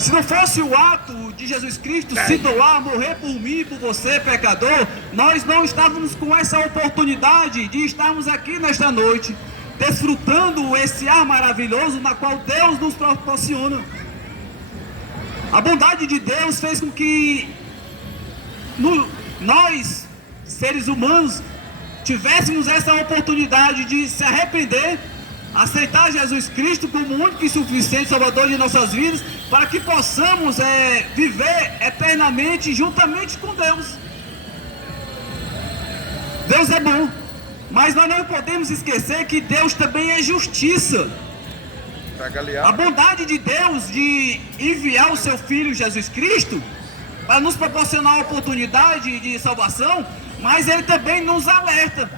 Se não fosse o ato de Jesus Cristo se doar, morrer por mim, por você, pecador, nós não estávamos com essa oportunidade de estarmos aqui nesta noite, desfrutando esse ar maravilhoso na qual Deus nos proporciona. A bondade de Deus fez com que nós, seres humanos, tivéssemos essa oportunidade de se arrepender, aceitar Jesus Cristo como o único e suficiente Salvador de nossas vidas, para que possamos viver eternamente juntamente com Deus. Deus é bom, mas nós não podemos esquecer que Deus também é justiça. A bondade de Deus de enviar o seu Filho Jesus Cristo para nos proporcionar a oportunidade de salvação, mas Ele também nos alerta.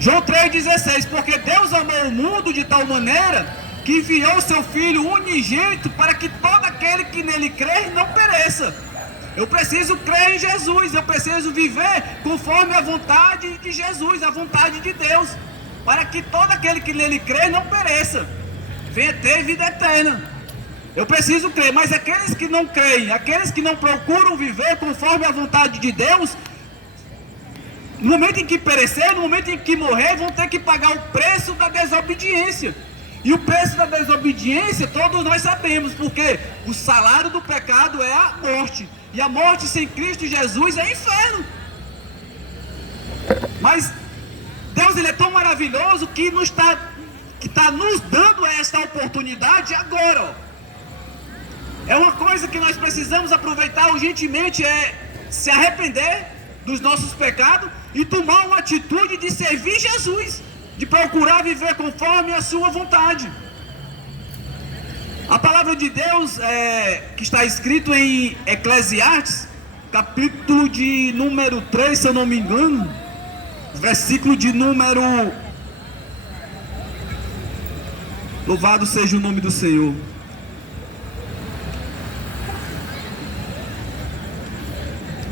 João 3,16, porque Deus amou o mundo de tal maneira que enviou o seu Filho unigênito para que todo aquele que nele crê não pereça. Eu preciso crer em Jesus, eu preciso viver conforme a vontade de Jesus, a vontade de Deus, para que todo aquele que nele crê não pereça, venha ter vida eterna. Eu preciso crer, mas aqueles que não creem, aqueles que não procuram viver conforme a vontade de Deus, no momento em que perecer, no momento em que morrer, vão ter que pagar o preço da desobediência. E o preço da desobediência, todos nós sabemos, porque o salário do pecado é a morte. E a morte sem Cristo Jesus é inferno. Mas Deus, Ele é tão maravilhoso que está nos dando esta oportunidade agora. É uma coisa que nós precisamos aproveitar urgentemente, é se arrepender dos nossos pecados e tomar uma atitude de servir Jesus, de procurar viver conforme a sua vontade. A palavra de Deus que está escrito em Eclesiastes, capítulo de número 3, se eu não me engano, versículo de número... Louvado seja o nome do Senhor.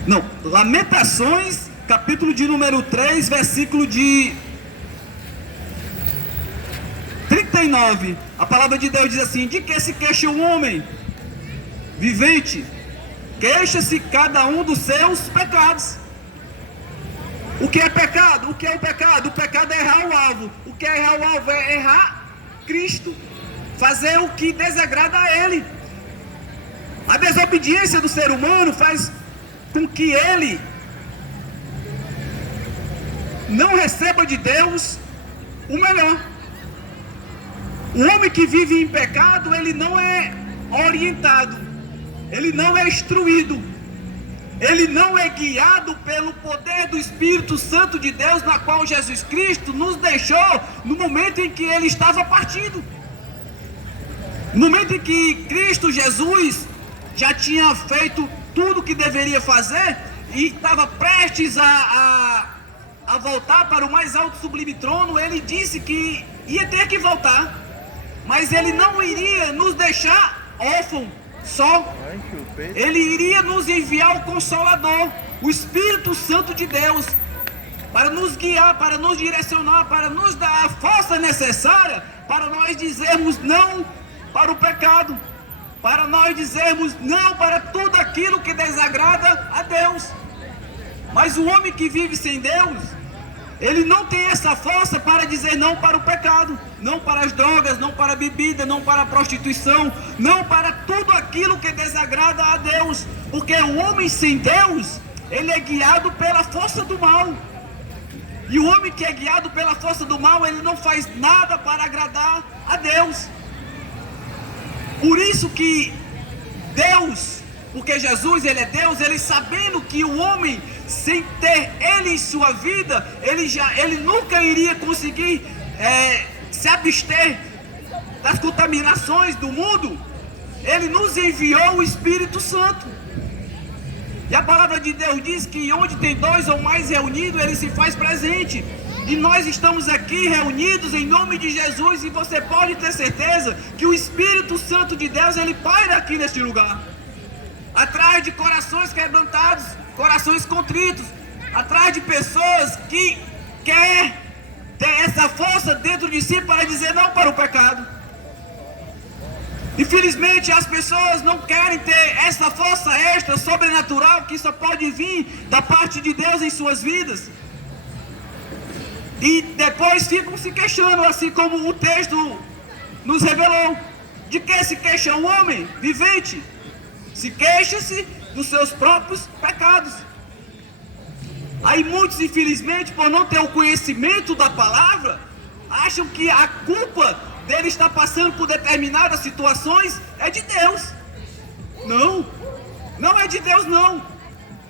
Não, Lamentações, capítulo de número 3, versículo de 39. A palavra de Deus diz assim: de que se queixa o homem vivente? Queixa-se cada um dos seus pecados. O que é pecado? O que é o pecado? O pecado é errar o alvo. O que é errar o alvo? É errar Cristo, fazer o que desagrada a Ele. A desobediência do ser humano faz com que ele não receba de Deus o melhor. O homem que vive em pecado, ele não é orientado, ele não é instruído, ele não é guiado pelo poder do Espírito Santo de Deus, na qual Jesus Cristo nos deixou no momento em que ele estava partindo. No momento em que Cristo Jesus já tinha feito tudo o que deveria fazer e estava prestes a voltar para o mais alto sublime trono, ele disse que ia ter que voltar, mas ele não iria nos deixar órfãos só. Ele iria nos enviar o Consolador, o Espírito Santo de Deus, para nos guiar, para nos direcionar, para nos dar a força necessária para nós dizermos não para o pecado, para nós dizermos não para tudo aquilo que desagrada a Deus. Mas o homem que vive sem Deus, ele não tem essa força para dizer não para o pecado, não para as drogas, não para a bebida, não para a prostituição, não para tudo aquilo que desagrada a Deus, porque o homem sem Deus, ele é guiado pela força do mal. E o homem que é guiado pela força do mal, ele não faz nada para agradar a Deus. Por isso que Deus, porque Jesus, ele é Deus, ele sabendo que o homem, sem ter ele em sua vida, ele nunca iria conseguir se abster das contaminações do mundo, ele nos enviou o Espírito Santo. E a palavra de Deus diz que onde tem dois ou mais reunidos, ele se faz presente. E nós estamos aqui reunidos em nome de Jesus, e você pode ter certeza que o Espírito Santo de Deus, ele paira aqui neste lugar, atrás de corações quebrantados, corações contritos, atrás de pessoas que querem ter essa força dentro de si para dizer não para o pecado. Infelizmente as pessoas não querem ter essa força extra, sobrenatural, que só pode vir da parte de Deus em suas vidas. E depois ficam se queixando, assim como o texto nos revelou. De que se queixa o homem vivente? Se queixa-se dos seus próprios pecados. Aí muitos, infelizmente, por não ter o conhecimento da palavra, acham que a culpa dele estar passando por determinadas situações é de Deus. Não, não é de Deus não.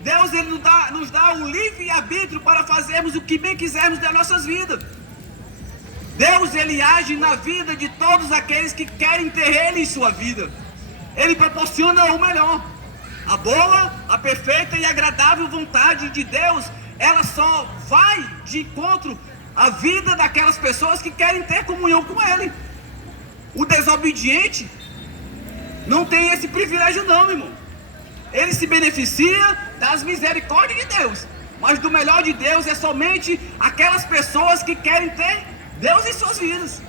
Deus ele nos dá o livre-arbítrio para fazermos o que bem quisermos das nossas vidas. Deus ele age na vida de todos aqueles que querem ter Ele em sua vida. Ele proporciona o melhor. A boa, a perfeita e agradável vontade de Deus, ela só vai de encontro à vida daquelas pessoas que querem ter comunhão com Ele. O desobediente não tem esse privilégio não, meu irmão. Ele se beneficia das misericórdias de Deus, mas do melhor de Deus é somente aquelas pessoas que querem ter Deus em suas vidas.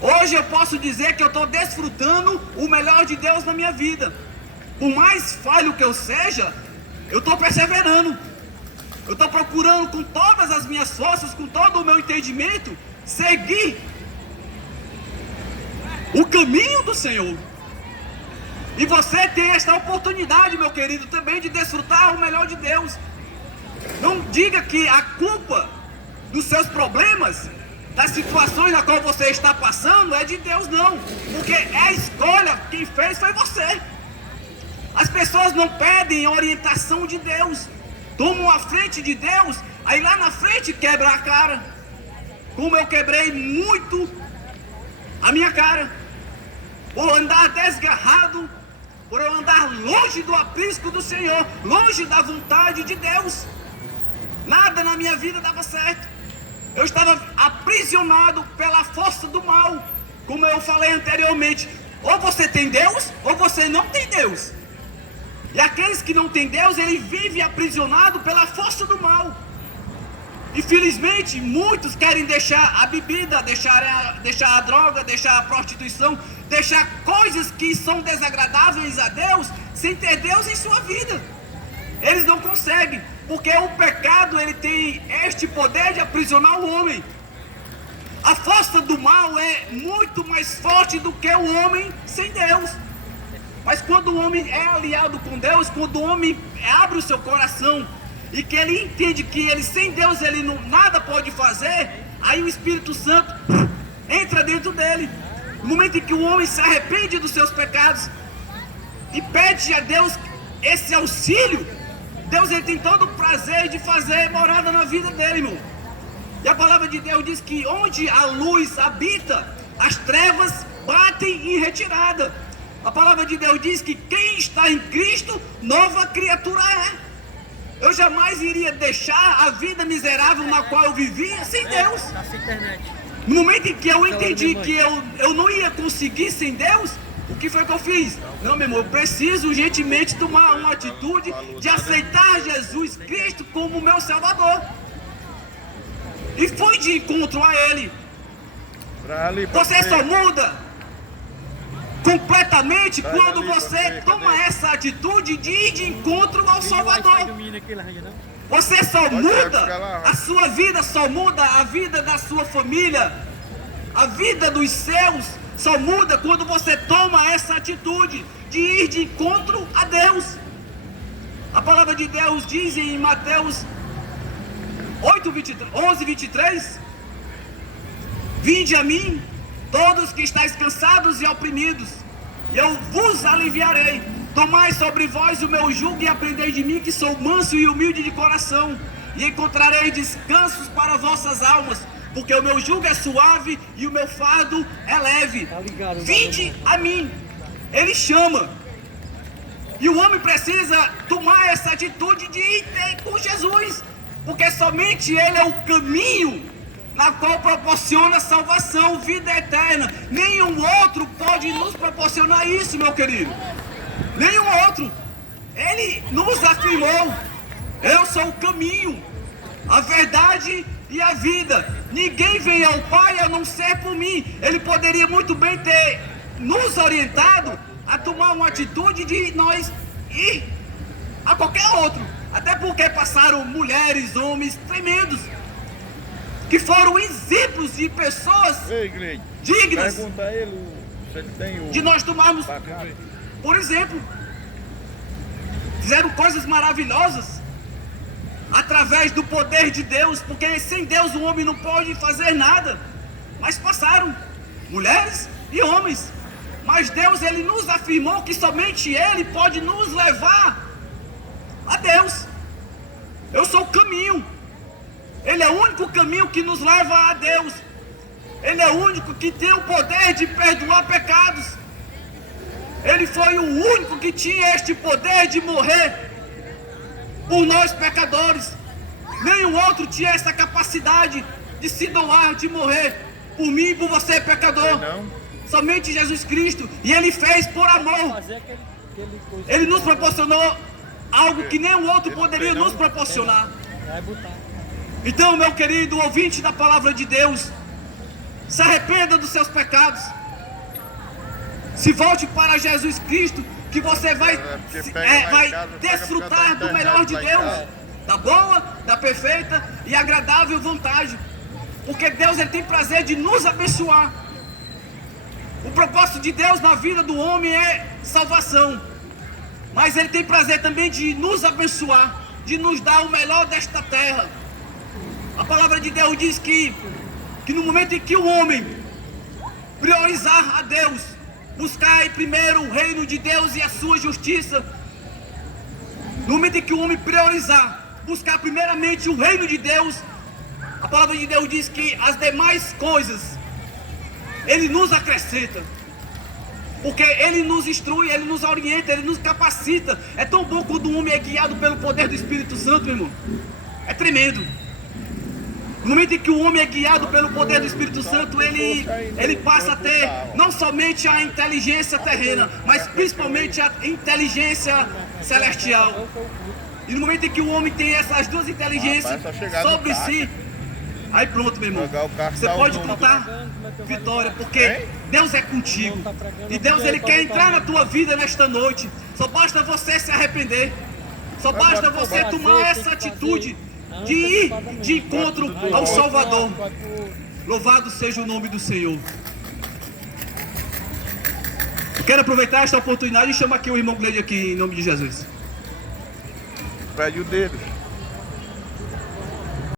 Hoje eu posso dizer que eu estou desfrutando o melhor de Deus na minha vida. Por mais falho que eu seja, eu estou perseverando. Eu estou procurando com todas as minhas forças, com todo o meu entendimento, seguir o caminho do Senhor. E você tem esta oportunidade, meu querido, também de desfrutar o melhor de Deus. Não diga que a culpa dos seus problemas, das situações na qual você está passando, é de Deus não. Porque é a escolha, quem fez foi você. As pessoas não pedem orientação de Deus, tomam a frente de Deus, aí lá na frente quebra a cara. Como eu quebrei muito a minha cara, por andar desgarrado, por eu andar longe do aprisco do Senhor, longe da vontade de Deus. Nada na minha vida dava certo. Eu estava aprisionado pela força do mal. Como eu falei anteriormente, ou você tem Deus, ou você não tem Deus. E aqueles que não têm Deus, ele vive aprisionado pela força do mal. Infelizmente, muitos querem deixar a bebida, deixar a droga, deixar a prostituição, deixar coisas que são desagradáveis a Deus, sem ter Deus em sua vida. Eles não conseguem, porque o pecado ele tem este poder de aprisionar o homem. A força do mal é muito mais forte do que o homem sem Deus. Mas quando o homem é aliado com Deus, quando o homem abre o seu coração e que ele entende que ele sem Deus ele não, nada pode fazer, aí o Espírito Santo entra dentro dele. No momento em que o homem se arrepende dos seus pecados e pede a Deus esse auxílio, Deus ele tem todo o prazer de fazer morada na vida dele, irmão. E a palavra de Deus diz que onde a luz habita, as trevas batem em retirada. A palavra de Deus diz que quem está em Cristo, nova criatura é. Eu jamais iria deixar a vida miserável na qual eu vivia sem Deus. No momento em que eu entendi que eu não ia conseguir sem Deus, o que foi que eu fiz? Não, meu irmão, eu preciso urgentemente tomar uma atitude de aceitar Jesus Cristo como meu Salvador. E fui de encontro a Ele. Você só muda completamente quando você toma essa atitude de ir de encontro ao Salvador. Você só muda, a sua vida só muda, a vida da sua família, a vida dos céus só muda quando você toma essa atitude de ir de encontro a Deus. A palavra de Deus diz em Mateus 11:23: Vinde a mim, todos que estáis cansados e oprimidos, e eu vos aliviarei. Tomai sobre vós o meu jugo e aprendei de mim, que sou manso e humilde de coração, e encontrareis descansos para vossas almas, porque o meu jugo é suave e o meu fardo é leve. Vinde a mim. Ele chama. E o homem precisa tomar essa atitude de ir com Jesus, porque somente Ele é o caminho na qual proporciona salvação, vida eterna. Nenhum outro pode nos proporcionar isso, meu querido. Nenhum outro. Ele nos afirmou: eu sou o caminho, a verdade e a vida. Ninguém vem ao Pai a não ser por mim. Ele poderia muito bem ter nos orientado a tomar uma atitude de nós ir a qualquer outro. Até porque passaram mulheres, homens tremendos, que foram exemplos de pessoas dignas Pergunta a ele se ele tem de nós tomarmos. bacana. Por exemplo, fizeram coisas maravilhosas através do poder de Deus, porque sem Deus o homem não pode fazer nada. Mas passaram mulheres e homens. Mas Deus, ele nos afirmou que somente Ele pode nos levar a Deus. Eu sou o caminho. Ele é o único caminho que nos leva a Deus. Ele é o único que tem o poder de perdoar pecados. Ele foi o único que tinha este poder de morrer por nós pecadores. Nenhum outro tinha essa capacidade de se doar, de morrer por mim e por você, pecador. Somente Jesus Cristo. E Ele fez por amor. Ele nos proporcionou algo que nenhum outro poderia nos proporcionar. Então, meu querido ouvinte da palavra de Deus, se arrependa dos seus pecados. Se volte para Jesus Cristo, que você vai desfrutar do melhor de Deus, da boa, da perfeita e agradável vontade. Porque Deus, ele tem prazer de nos abençoar. O propósito de Deus na vida do homem é salvação. Mas Ele tem prazer também de nos abençoar, de nos dar o melhor desta terra. A palavra de Deus diz que no momento em que o homem priorizar a Deus, buscar primeiro o reino de Deus e a sua justiça, no momento em que o homem priorizar, buscar primeiramente o reino de Deus, a palavra de Deus diz que as demais coisas Ele nos acrescenta. Porque Ele nos instrui, Ele nos orienta, Ele nos capacita. É tão bom quando um homem é guiado pelo poder do Espírito Santo, meu irmão. É tremendo. No momento em que o homem é guiado pelo poder do Espírito Santo, ele passa a ter não somente a inteligência terrena, mas principalmente a inteligência celestial. E no momento em que o homem tem essas duas inteligências sobre si, aí pronto, meu irmão, você pode contar vitória, porque Deus é contigo. E Deus, ele quer entrar na tua vida nesta noite. Só basta você se arrepender. Só basta você tomar essa atitude de ir de encontro ao Salvador. Louvado seja o nome do Senhor. Eu quero aproveitar esta oportunidade e chamar aqui o irmão Gleide aqui em nome de Jesus. Prédio dele.